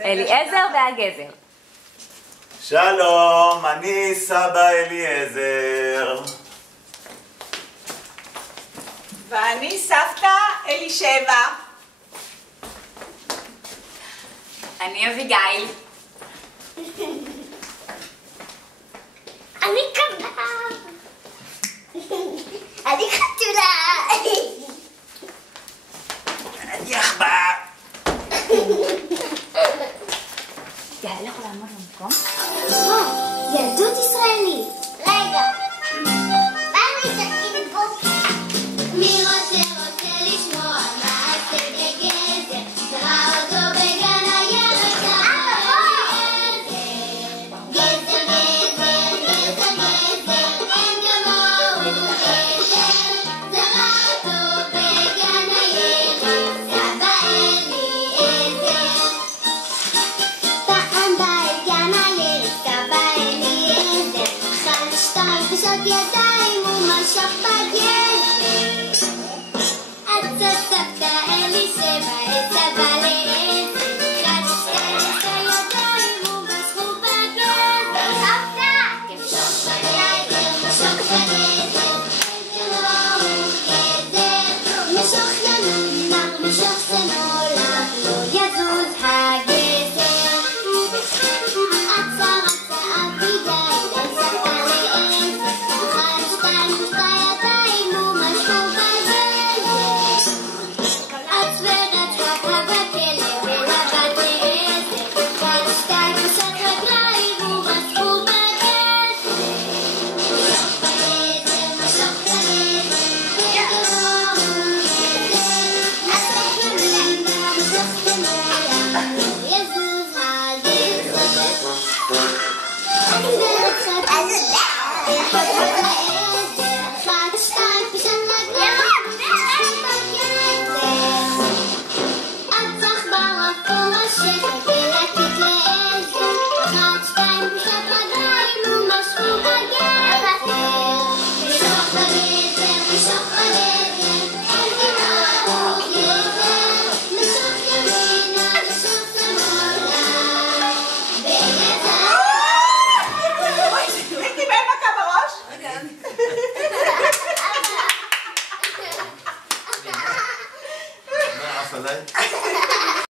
אליעזר והגזר. שלום, אני סבא אליעזר. ואני סבתא אלישבע. אני אביגיל. אני כלבה. אני חתולה. אני עכבר. יאללה, לכו לעמוד במקום. ילדות ישראלית. רגע. מה מתעסקים בו? מי רוצה לשמוע מעשה בגזר? זרע אותו בגן הירקה. גזר, גזר, גזר, גזר, אין כמוהו גזר. זרע אותו בגן הירק, סבא אליעזר. פעם בא אל גן הירק, סבא אליעזר. אכל 2 פגישות ידיים ומשך בגזר. עצה סבתא אלישבע את סבא לעזר. אכל 12 ידיים ומשכו בגזר. סבתא! משוך בגזר, משוך בגזר, אין כמוהו גזר. משוך ימינה, משוך שמאלה, לא יזוז הגזר. רצה אביגיל אל סבתא לעזר. אכל 2 ידיים ומשכו בגזר. אץ ורץ חכה בכלב אל הבת לעזר. אכל 2 פשט רגליים ומשכו בגזר. משוך בגזר, משוך בגזר, אין כמוהו גזר. משוך ימינה, משוך שמאלה, לא יזוז הגזר. אץ ורץ חכה בכלב אל הבת לעזר.